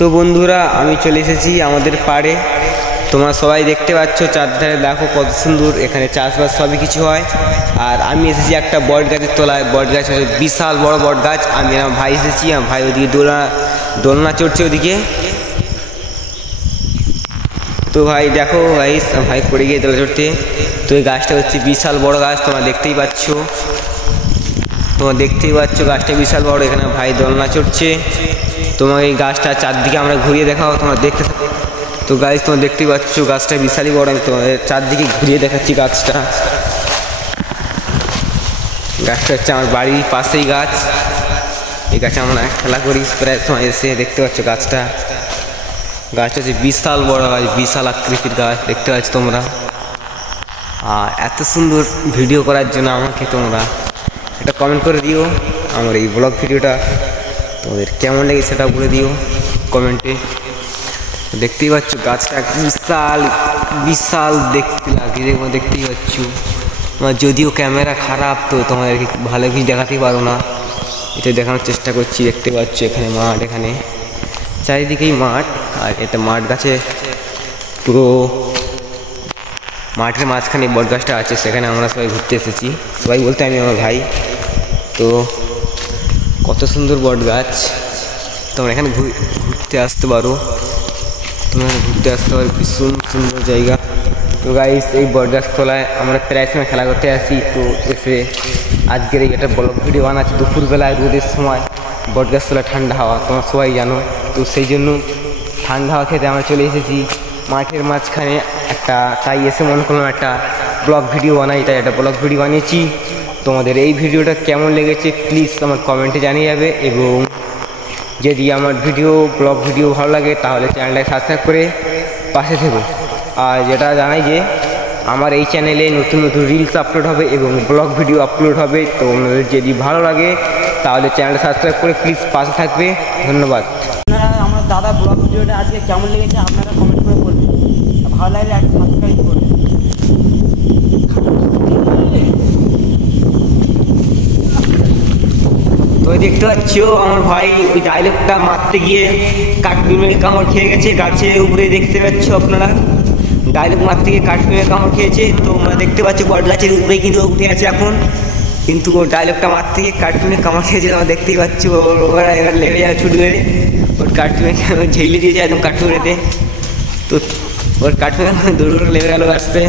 তো বন্ধুরা আমি চলে এসেছি আমাদের পাড়ে। তোমরা সবাই দেখতে পাচ্ছ চারধারে দেখো কত সুন্দর, এখানে চাষবাস সবই কিছু হয়। আর আমি এসেছি একটা বট গাছের তলায়। বট গাছ হচ্ছে বিশাল বড় বট গাছ। আমি আমার ভাই এসেছি, আমার ভাই ওদিকে দোলনা চড়ছে ওদিকে। তো ভাই দেখো ভাই পড়ে গিয়ে দোলনা চড়তে। তো এই গাছটা হচ্ছে বিশাল বড় গাছ, তোমরা দেখতেই পাচ্ছ। গাছটা বিশাল বড়। এখানে ভাই দোলনা চড়ছে। তোমাকে এই গাছটা চারদিকে আমরা ঘুরিয়ে দেখাও, তোমরা দেখতে থাকো। তো গাছ তোমরা দেখতেই পাচ্ছ গাছটা বিশালই বড়। আমি তোমাদের চারদিকে ঘুরিয়ে দেখাচ্ছি গাছটা হচ্ছে আমার বাড়ির পাশেই গাছ। এই গাছে আমরা খেলা করি প্রায় সময় এসে। দেখতে পাচ্ছ গাছটা হচ্ছে বিশাল বড় গাছ, বিশাল আকৃতির গাছ দেখতে পাচ্ছ তোমরা। আর এত সুন্দর ভিডিও করার জন্য আমাকে তোমরা এটা কমেন্ট করে দিও। আমার এই ব্লগ ভিডিওটা তোমাদের কেমন লাগে সেটা বলে দিও কমেন্টে। দেখতেই পাচ্ছ গাছটা বিশাল বিশাল দেখতে লাগে, দেখতেই পাচ্ছ। যদিও ক্যামেরা খারাপ তো তোমাদেরকে ভালো কিছু দেখাতেই পারো না, এটা দেখানোর চেষ্টা করছি। দেখতে পাচ্ছ এখানে মাঠ, এখানে চারিদিকেই মাঠ। আর এটা মাঠ গাছে পুরো মাঠের মাঝখানে বট গাছটা আছে, সেখানে আমরা সবাই ঘুরতে এসেছি। সবাই বলতে আমি আমার ভাই। তো কত সুন্দর বট গাছ, তোমরা এখানে ঘুরতে আসতে পারো। ভীষণ সুন্দর জায়গা। তো গাইস এই বট গাছ তলায় আমরা প্রায় সময় খেলা করতে আসি। তো এসে আজকের এই একটা ব্লগ ভিডিও বানাচ্ছি দুপুরবেলায় রোদের সময়। বট গাছ তলায় ঠান্ডা হাওয়া, তোমরা সবাই জানো। তো সেই জন্য ঠান্ডা হাওয়া খেতে আমরা চলে এসেছি মাঠের মাঝখানে একটা। তাই এসে মনে করলাম একটা ব্লগ ভিডিও বানাই, তাই একটা ব্লগ ভিডিও বানিয়েছি। তোমাদের এই ভিডিওটা কেমন লেগেছে প্লিজ আমার কমেন্টে জানিয়ে যাবে। এবং যদি আমার ব্লগ ভিডিও ভালো লাগে তাহলে চ্যানেলটাকে সাবস্ক্রাইব করে পাশে থেকো। আর যেটা জানাই যে আমার এই চ্যানেলে নতুন নতুন রিলস আপলোড হবে এবং ব্লগ ভিডিও আপলোড হবে। তো আপনাদের যদি ভালো লাগে তাহলে চ্যানেলটা সাবস্ক্রাইব করে প্লিজ পাশে থাকবে। ধন্যবাদ। আপনারা আমার দাদা ব্লগ ভিডিওটা আজকে কেমন লেগেছে আপনারা কমেন্ট করে বলবেন। ভালো লাগলে একটা সাবস্ক্রাইব করবেন। তো দেখতে পাচ্ছ আমার ভাই ওই ডায়লগটা মারতে গিয়ে কাঠবিড়ালির কামড় খেয়ে গেছে গাছের উপরে। দেখতে পাচ্ছ আপনারা ডায়লগ মারতে গিয়ে কাঠবিড়ালির কামড় খেয়েছে। তো আমরা দেখতে পাচ্ছি বট গাছের উপরে কিন্তু উঠে আছে এখন, কিন্তু ওর ডায়লগটা মারতে গিয়ে কাঠবিড়ালির কামড় খেয়েছে। আমরা দেখতেই পাচ্ছি ওরা এবার লেগে যাবে ছুট মেরে। ওর কাঠবিড়ালি ঝেলে দিয়েছে একদম কাঠবিড়ালিতে। তো ওর কাঠবিড়ালি দৌড় লেগে গেল গাছতে।